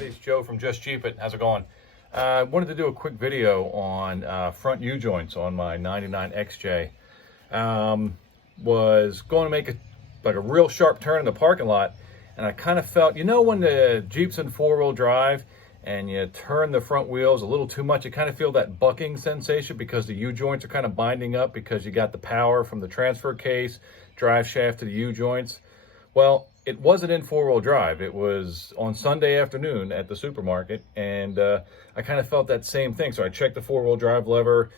everybody, it's Joe from Just Jeep It. How's it going? I wanted to do a quick video on front U-joints on my 99 XJ. Was going to make a real sharp turn in the parking lot, and I kind of felt, you know, when the Jeep's in four-wheel drive and you turn the front wheels a little too much, you kind of feel that bucking sensation because the U-joints are kind of binding up because you got the power from the transfer case, drive shaft to the U-joints. Well, it wasn't in four-wheel drive. It was on Sunday afternoon at the supermarket, and I kind of felt that same thing. So I checked the four-wheel drive lever.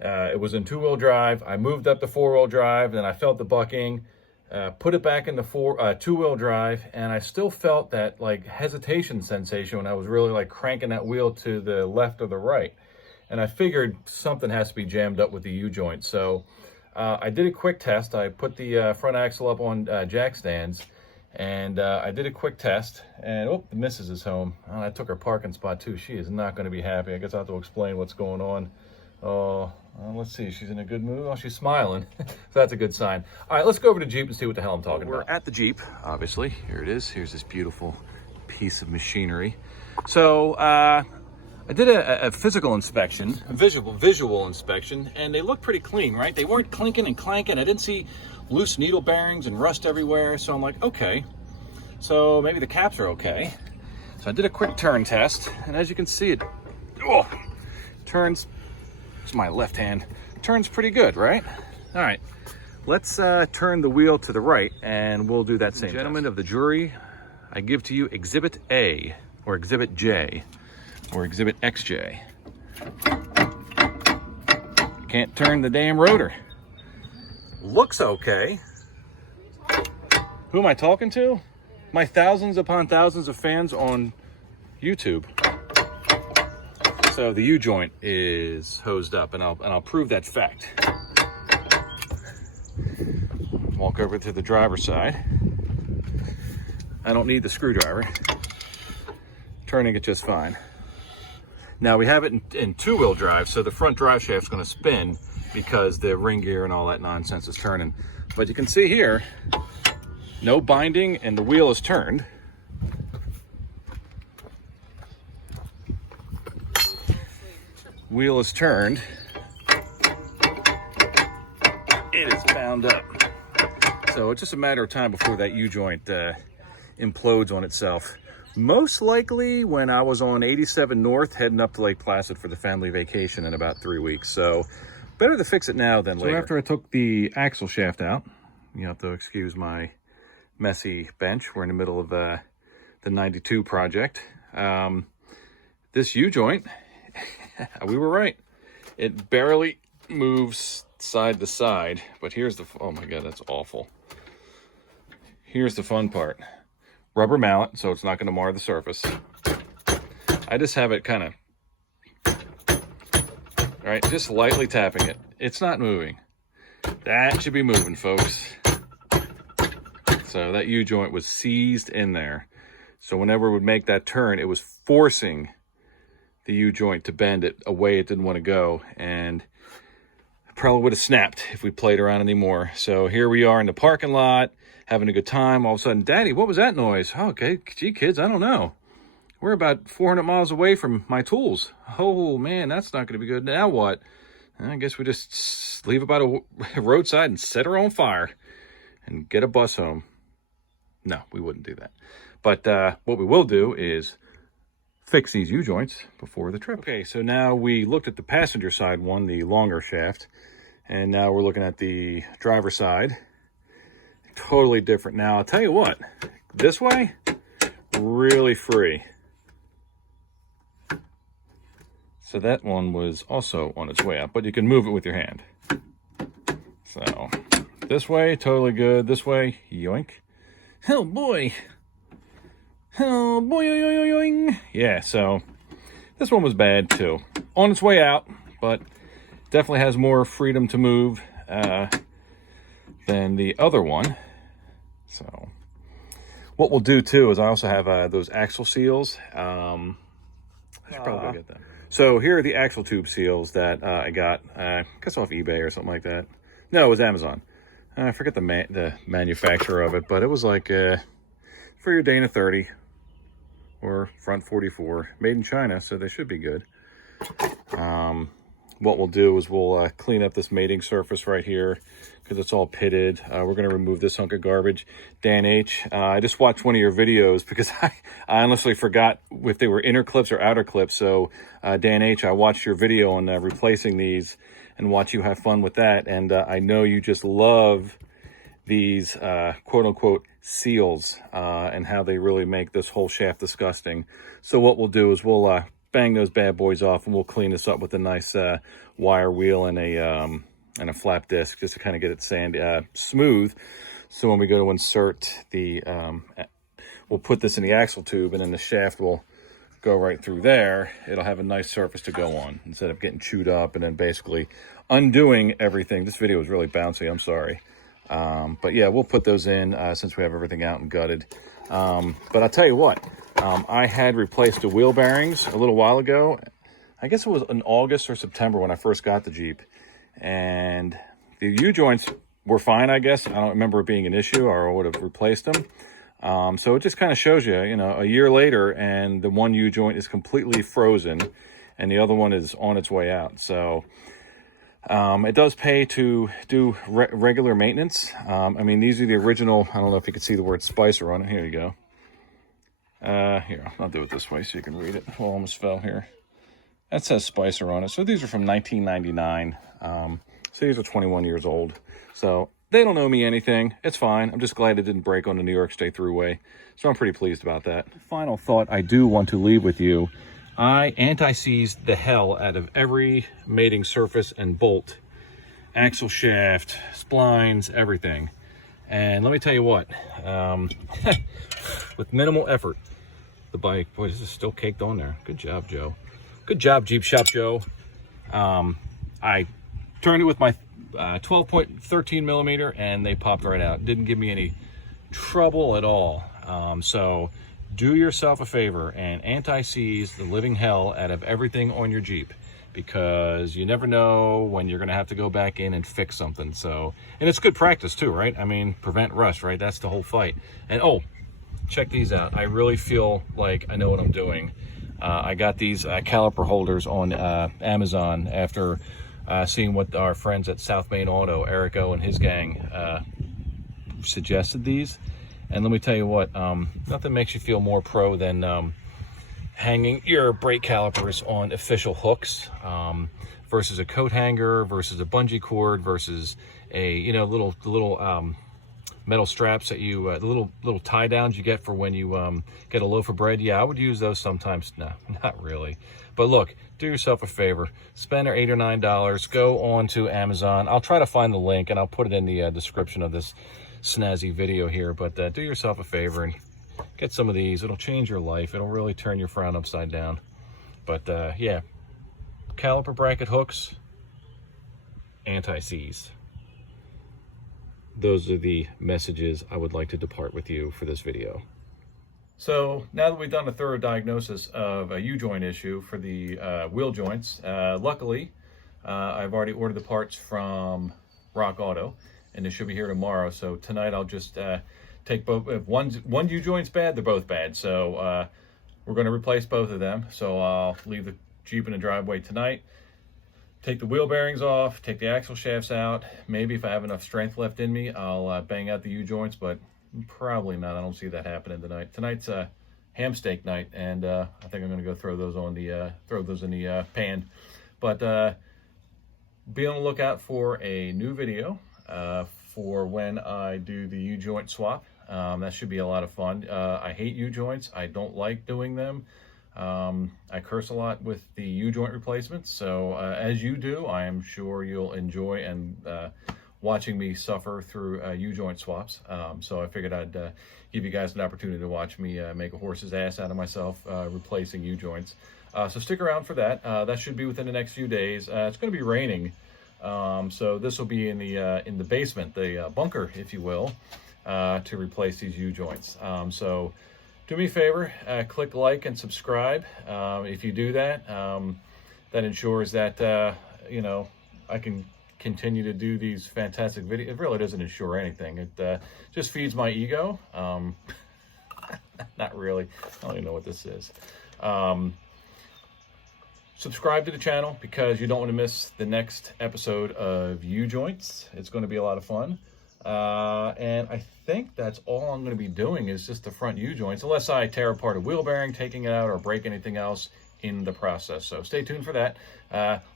It was in two-wheel drive. I moved up to four-wheel drive, and I felt the bucking. Put it back into two-wheel drive, and I still felt that like hesitation sensation when I was really like cranking that wheel to the left or the right. And I figured something has to be jammed up with the U-joint. So I did a quick test. I put the front axle up on jack stands, and I did a quick test, and oh, the missus is home. I took her parking spot too. She is not going to be happy. I guess I'll have to explain what's going on. Oh, let's see. She's in a good mood. Oh, she's smiling. So that's a good sign. All right, let's go over to Jeep and see what the hell I'm talking about. We're at the Jeep, obviously. Here it is. Here's this beautiful piece of machinery. So I did a physical inspection, a visual inspection, and they look pretty clean, right? They weren't clinking and clanking. I didn't see loose needle bearings and rust everywhere. So I'm like, okay, so maybe the caps are okay. So I did a quick turn test, and as you can see, it turns. It's my left hand. Turns pretty good, right? All right, let's turn the wheel to the right, and we'll do that same. Gentlemen of the jury, I give to you Exhibit A, or Exhibit J, or Exhibit XJ. Can't turn the damn rotor. Looks okay. Who am I talking to? My thousands upon thousands of fans on YouTube. So the U-joint is hosed up, and I'll prove that fact. Walk over to the driver's side. I don't need the screwdriver. Turning it just fine. Now we have it in two-wheel drive, so the front drive shaft's going to spin because the ring gear and all that nonsense is turning. But you can see here, no binding, and the wheel is turned. Wheel is turned. It is bound up. So it's just a matter of time before that U-joint implodes on itself. Most likely when I was on 87 North heading up to Lake Placid for the family vacation in about 3 weeks. So better to fix it now than later. So after I took the axle shaft out, you have to excuse my messy bench. We're in the middle of the 92 project. This U-joint, we were right. It barely moves side to side, but here's the, oh my God, that's awful. Here's the fun part. Rubber mallet, so it's not going to mar the surface. I just have it kind of, all right, just lightly tapping it. It's not moving. That should be moving, folks. So that U-joint was seized in there. So whenever it would make that turn, it was forcing the U-joint to bend it a way it didn't want to go, and probably would have snapped if we played around anymore. So here we are in the parking lot, having a good time. All of a sudden, Daddy, what was that noise? Oh, okay, gee, kids, I don't know. We're about 400 miles away from my tools. Oh, man, that's not going to be good. Now what? I guess we just leave it by the roadside and set her on fire and get a bus home. No, we wouldn't do that. But what we will do is fix these U-joints before the trip. Okay, so now we looked at the passenger side one, the longer shaft, and now we're looking at the driver side. Totally different. Now, I'll tell you what, this way, really free. So that one was also on its way up, but you can move it with your hand. So this way, totally good. This way, yoink. Oh boy. Oh boy, yoing. Yeah, so this one was bad too. On its way out, but definitely has more freedom to move than the other one. So what we'll do too is I also have those axle seals. I should probably go get them. So here are the axle tube seals that I got, I guess off eBay or something like that. No, it was Amazon. I forget the manufacturer of it, but it was like for your Dana 30. or front 44. Made in China, so they should be good. What we'll do is we'll clean up this mating surface right here because it's all pitted. We're going to remove this hunk of garbage. Dan H, I just watched one of your videos because I honestly forgot if they were inner clips or outer clips. So Dan H, I watched your video on replacing these and watch you have fun with that. And I know you just love these quote-unquote seals and how they really make this whole shaft disgusting. So what we'll do is we'll bang those bad boys off, and we'll clean this up with a nice wire wheel and a flap disc just to kind of get it smooth. So when we go to insert the, we'll put this in the axle tube, and then the shaft will go right through there. It'll have a nice surface to go on instead of getting chewed up and then basically undoing everything. This video is really bouncy, I'm sorry. But yeah, we'll put those in since we have everything out and gutted. But I'll tell you what, I had replaced the wheel bearings a little while ago. I guess it was in August or September when I first got the Jeep. And the U-joints were fine, I guess. I don't remember it being an issue, or I would have replaced them. So it just kind of shows you, you know, a year later, and the one U-joint is completely frozen, and the other one is on its way out. So it does pay to do regular maintenance. I mean, these are the original, I don't know if you can see the word Spicer on it. Here you go. Here, I'll do it this way so you can read it. Oh, almost fell here. That says Spicer on it. So these are from 1999. So these are 21 years old. So they don't owe me anything. It's fine. I'm just glad it didn't break on the New York State Thruway. So I'm pretty pleased about that. Final thought I do want to leave with you. I anti-seized the hell out of every mating surface and bolt, axle shaft, splines, everything. And let me tell you what, with minimal effort, the bike, boy, this is still caked on there. Good job, Joe. Good job, Jeep Shop Joe. I turned it with my 12.13 millimeter and they popped right out. Didn't give me any trouble at all. So do yourself a favor and anti-seize the living hell out of everything on your Jeep, because you never know when you're going to have to go back in and fix something. So, and it's good practice too, right? I mean, prevent rust, right? That's the whole fight. And oh, check these out. I really feel like I know what I'm doing. I got these caliper holders on Amazon after seeing what our friends at South Main Auto, Eric O and his gang, suggested these. And let me tell you what, nothing makes you feel more pro than hanging your brake calipers on official hooks versus a coat hanger, versus a bungee cord, versus a, you know, little metal straps that you, the little tie downs you get for when you get a loaf of bread. Yeah, I would use those sometimes. No, not really. But look, do yourself a favor. Spend $8 or $9. Go on to Amazon. I'll try to find the link and I'll put it in the description of this snazzy video here. But do yourself a favor and get some of these. It'll change your life. It'll really turn your frown upside down. But yeah, caliper bracket hooks, anti-seize. Those are the messages I would like to depart with you for this video. So now that we've done a thorough diagnosis of a U-joint issue for the wheel joints, luckily I've already ordered the parts from Rock Auto, and they should be here tomorrow. So tonight I'll just take both. If one U-joint's bad, they're both bad. So we're going to replace both of them. So I'll leave the Jeep in the driveway tonight. Take the wheel bearings off, take the axle shafts out. Maybe if I have enough strength left in me, I'll bang out the U-joints, but probably not. I don't see that happening tonight. Tonight's ham steak night, and I think I'm going to go throw those in the pan. But be on the lookout for a new video for when I do the U-joint swap. That should be a lot of fun. I hate U-joints. I don't like doing them. I curse a lot with the U-joint replacements, so as you do, I am sure you'll enjoy and watching me suffer through U-joint swaps. So I figured I'd give you guys an opportunity to watch me make a horse's ass out of myself replacing U-joints. So stick around for that. That should be within the next few days. It's going to be raining, so this will be in the basement, the bunker, if you will, to replace these U-joints. So do me a favor, click like and subscribe. If you do that, that ensures that, you know, I can continue to do these fantastic videos. It really doesn't ensure anything. It just feeds my ego. Not really. I don't even know what this is. Subscribe to the channel because you don't want to miss the next episode of U-Joints. It's going to be a lot of fun. And I think that's all I'm going to be doing is just the front U-joints, unless I tear apart a wheel bearing, taking it out, or break anything else in the process. So stay tuned for that.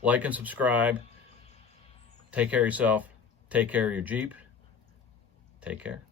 Like and subscribe. Take care of yourself. Take care of your Jeep. Take care.